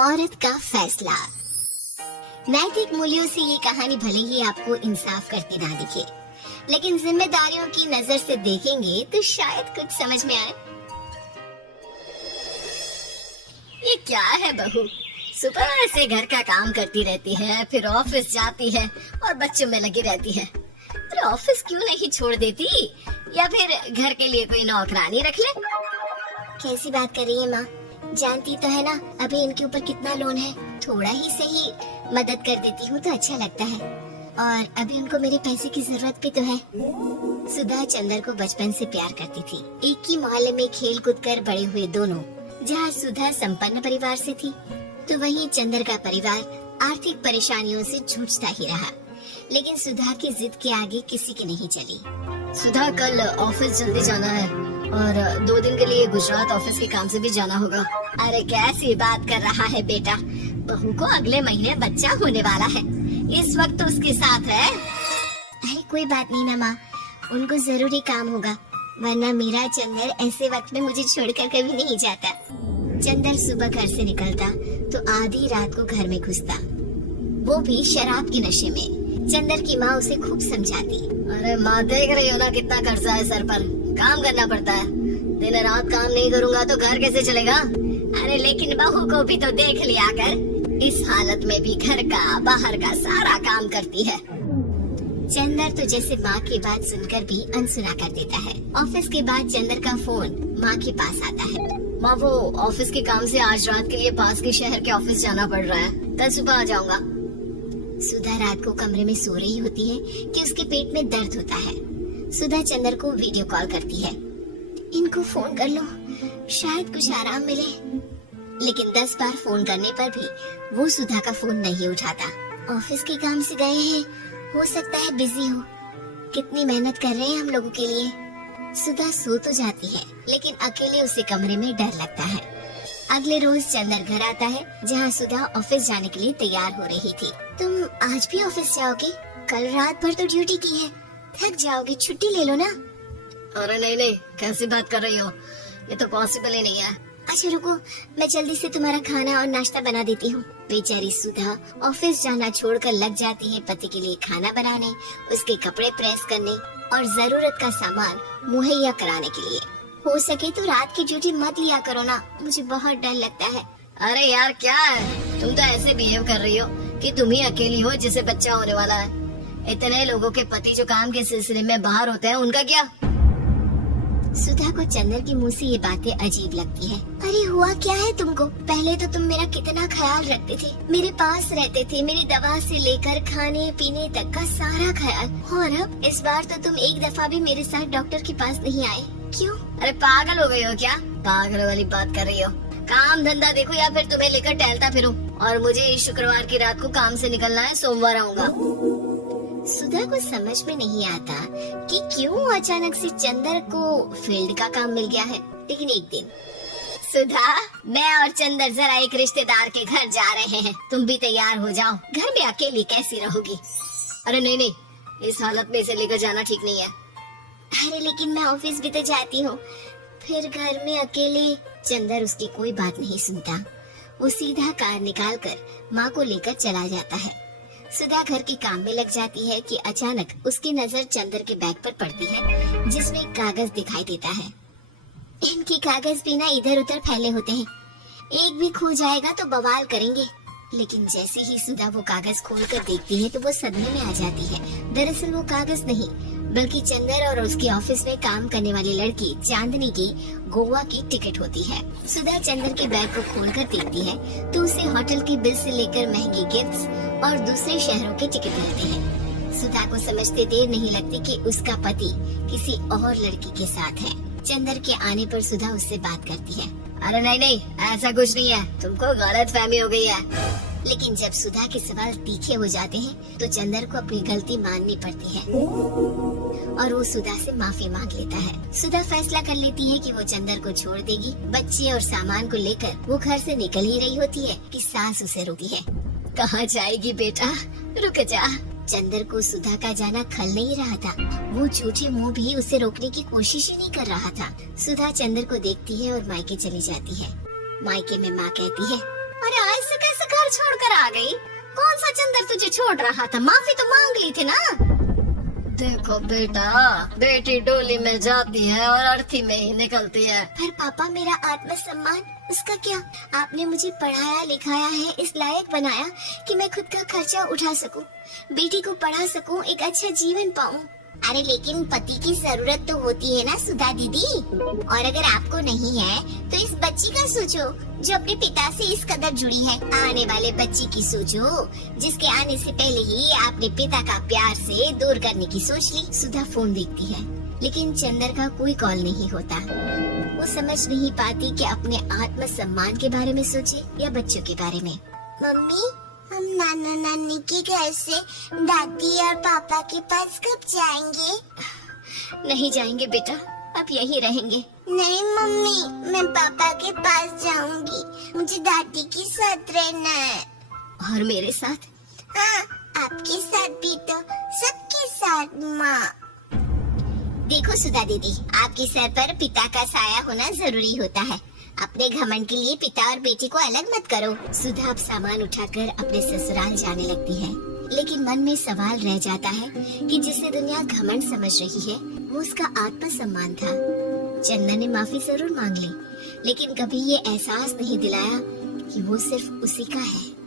औरत का फैसला। नैतिक मूल्यों से ये कहानी भले ही आपको इंसाफ करती ना दिखे, लेकिन जिम्मेदारियों की नजर से देखेंगे तो शायद कुछ समझ में आए। ये क्या है बहू, सुबह से घर का काम करती रहती है, फिर ऑफिस जाती है और बच्चों में लगी रहती है। फिर ऑफिस क्यों नहीं छोड़ देती, या फिर घर के लिए कोई नौकरानी रख ले। कैसी बात कर रही है माँ, जानती तो है ना अभी इनके ऊपर कितना लोन है। थोड़ा ही सही मदद कर देती हूँ तो अच्छा लगता है, और अभी उनको मेरे पैसे की जरूरत भी तो है। सुधा चंदर को बचपन से प्यार करती थी। एक ही मोहल्ले में खेल कूद कर बड़े हुए दोनों। जहाँ सुधा संपन्न परिवार से थी तो वहीं चंदर का परिवार आर्थिक परेशानियों से जूझता ही रहा। लेकिन सुधा की जिद के आगे किसी की नहीं चली। सुधा, कल ऑफिस जल्दी जाना है और 2 दिन के लिए गुजरात ऑफिस के काम से भी जाना होगा। अरे कैसी बात कर रहा है बेटा, बहू को अगले महीने बच्चा होने वाला है, इस वक्त तो उसके साथ है। अरे कोई बात नहीं ना माँ, उनको जरूरी काम होगा, वरना मेरा चंदर ऐसे वक्त में मुझे छोड़कर कभी नहीं जाता। चंदर सुबह घर से निकलता तो आधी रात को घर में घुसता, वो भी शराब के नशे में। चंदर की माँ उसे खूब समझाती। अरे माँ, देख रही हो ना कितना कर्जा है सर पर, काम करना पड़ता है, दिन रात काम नहीं करूँगा तो घर कैसे चलेगा। अरे लेकिन बहू को भी तो देख लिया कर, इस हालत में भी घर का बाहर का सारा काम करती है। चंदर तो जैसे माँ की बात सुनकर भी अनसुना कर देता है। ऑफिस के बाद चंदर का फोन माँ के पास आता है। माँ, वो ऑफिस के काम से आज रात के लिए पास के शहर के ऑफिस जाना पड़ रहा है, कल सुबह आ जाऊंगा। सुधा रात को कमरे में सो रही होती है कि उसके पेट में दर्द होता है। सुधा चंदर को वीडियो कॉल करती है। इनको फोन कर लो, शायद कुछ आराम मिले। लेकिन 10 बार फोन करने पर भी वो सुधा का फोन नहीं उठाता। ऑफिस के काम से गए हैं, हो सकता है बिजी हो। कितनी मेहनत कर रहे हैं हम लोगों के लिए। सुधा सो तो जाती है, लेकिन अकेले उसे कमरे में डर लगता है। अगले रोज चंदर घर आता है, जहाँ सुधा ऑफिस जाने के लिए तैयार हो रही थी। तुम आज भी ऑफिस जाओगे? कल रात भर तो ड्यूटी की है, थक जाओगे, छुट्टी ले लो ना। अरे नहीं, कैसी बात कर रही हो, ये तो पॉसिबल ही नहीं है। अच्छा रुको, मैं जल्दी से तुम्हारा खाना और नाश्ता बना देती हूँ। बेचारी सुधा ऑफिस जाना छोड़कर लग जाती है पति के लिए खाना बनाने, उसके कपड़े प्रेस करने और जरूरत का सामान मुहैया कराने के लिए। हो सके तो रात की ड्यूटी मत लिया करो ना, मुझे बहुत डर लगता है। अरे यार क्या है, तुम तो ऐसे बिहेव कर रही हो कि तुम ही अकेली हो जिसे बच्चा होने वाला है। इतने लोगों के पति जो काम के सिलसिले में बाहर होते हैं, उनका क्या? सुधा को चंदर की मुंह से ये बातें अजीब लगती है। अरे हुआ क्या है तुमको? पहले तो तुम मेरा कितना ख्याल रखते थे, मेरे पास रहते थे, मेरी दवा से लेकर खाने पीने तक का सारा ख्याल। और अब इस बार तो तुम एक दफा भी मेरे साथ डॉक्टर के पास नहीं आए, क्यों? अरे पागल हो गई हो क्या? पागल वाली बात कर रही हो? काम धंधा देखो या फिर तुम्हें लेकर टहलता फिरूं। और मुझे शुक्रवार की रात को काम से निकलना है, सोमवार आऊंगा। सुधा को समझ में नहीं आता कि क्यों अचानक से चंदर को फील्ड का काम मिल गया है। लेकिन एक दिन, सुधा, मैं और चंदर जरा एक रिश्तेदार के घर जा रहे हैं, तुम भी तैयार हो जाओ, घर में अकेली कैसी रहोगी? अरे नहीं, इस हालत में इसे लेकर जाना ठीक नहीं है। अरे लेकिन मैं ऑफिस भी तो जाती हूँ, फिर घर में अकेले। चंदर उसकी कोई बात नहीं सुनता। वो सीधा कार निकाल कर माँ को लेकर चला जाता है। सुधा घर के काम में लग जाती है कि अचानक उसकी नजर चंदर के बैग पर पड़ती है, जिसमें कागज दिखाई देता है। इनके कागज भी ना इधर उधर फैले होते हैं, एक भी खो जाएगा तो बवाल करेंगे। लेकिन जैसे ही सुधा वो कागज खोलकर देखती है तो वो सदमे में आ जाती है। दरअसल वो कागज नहीं, बल्कि चंदर और उसके ऑफिस में काम करने वाली लड़की चांदनी की गोवा की टिकट होती है। सुधा चंदर के बैग को खोलकर देखती है तो उसे होटल की बिल से लेकर महंगी गिफ्ट्स और दूसरे शहरों के टिकट मिलते हैं। सुधा को समझते देर नहीं लगती कि उसका पति किसी और लड़की के साथ है। चंदर के आने पर सुधा उससे बात करती है। अरे नहीं, ऐसा कुछ नहीं है, तुमको गलतफहमी हो गई है। लेकिन जब सुधा के सवाल तीखे हो जाते हैं तो चंदर को अपनी गलती माननी पड़ती है और वो सुधा से माफी मांग लेता है। सुधा फैसला कर लेती है कि वो चंदर को छोड़ देगी। बच्चे और सामान को लेकर वो घर से निकल ही रही होती है कि सास उसे रोकी है। कहाँ जाएगी बेटा, रुक जा। चंदर को सुधा का जाना खल नहीं रहा था। वो झूठे मुंह भी उसे रोकने की कोशिश ही नहीं कर रहा था। सुधा चंदर को देखती है और मायके चली जाती है। मायके में माँ कहती है, अरे ऐसे कैसे घर छोड़कर आ गई? कौन सा चंदर तुझे छोड़ रहा था? माफी तो मांग ली थी ना। देखो बेटा, बेटी डोली में जाती है और अर्थी में ही निकलती है। पर पापा, मेरा आत्मसम्मान, उसका क्या? आपने मुझे पढ़ाया लिखाया है, इस लायक बनाया कि मैं खुद का खर्चा उठा सकूं, बेटी को पढ़ा सकूं, एक अच्छा जीवन पाऊं। अरे लेकिन पति की जरूरत तो होती है ना सुधा दीदी, और अगर आपको नहीं है तो इस बच्ची का सोचो जो अपने पिता से इस कदर जुड़ी है। आने वाले बच्ची की सोचो जिसके आने से पहले ही आपने पिता का प्यार से दूर करने की सोच ली। सुधा फोन देखती है लेकिन चंदर का कोई कॉल नहीं होता। वो समझ नहीं पाती कि अपने आत्मसम्मान के बारे में सोचे या बच्चों के बारे में। मम्मी, हम नाना नानी के घर से दादी और पापा के पास कब जाएंगे? नहीं जाएंगे बेटा, अब यहीं रहेंगे। नहीं मम्मी, मैं पापा के पास जाऊंगी, मुझे दादी के साथ रहना है। और मेरे साथ? हाँ, आपके साथ भी तो, सबके साथ माँ। देखो सुधा दीदी, आपके सर पर पिता का साया होना जरूरी होता है। अपने घमंड के लिए पिता और बेटी को अलग मत करो। सुधा अब सामान उठाकर अपने ससुराल जाने लगती है, लेकिन मन में सवाल रह जाता है कि जिसे दुनिया घमंड समझ रही है वो उसका आत्मसम्मान था। चंदन ने माफी जरूर मांग ली, लेकिन कभी ये एहसास नहीं दिलाया कि वो सिर्फ उसी का है।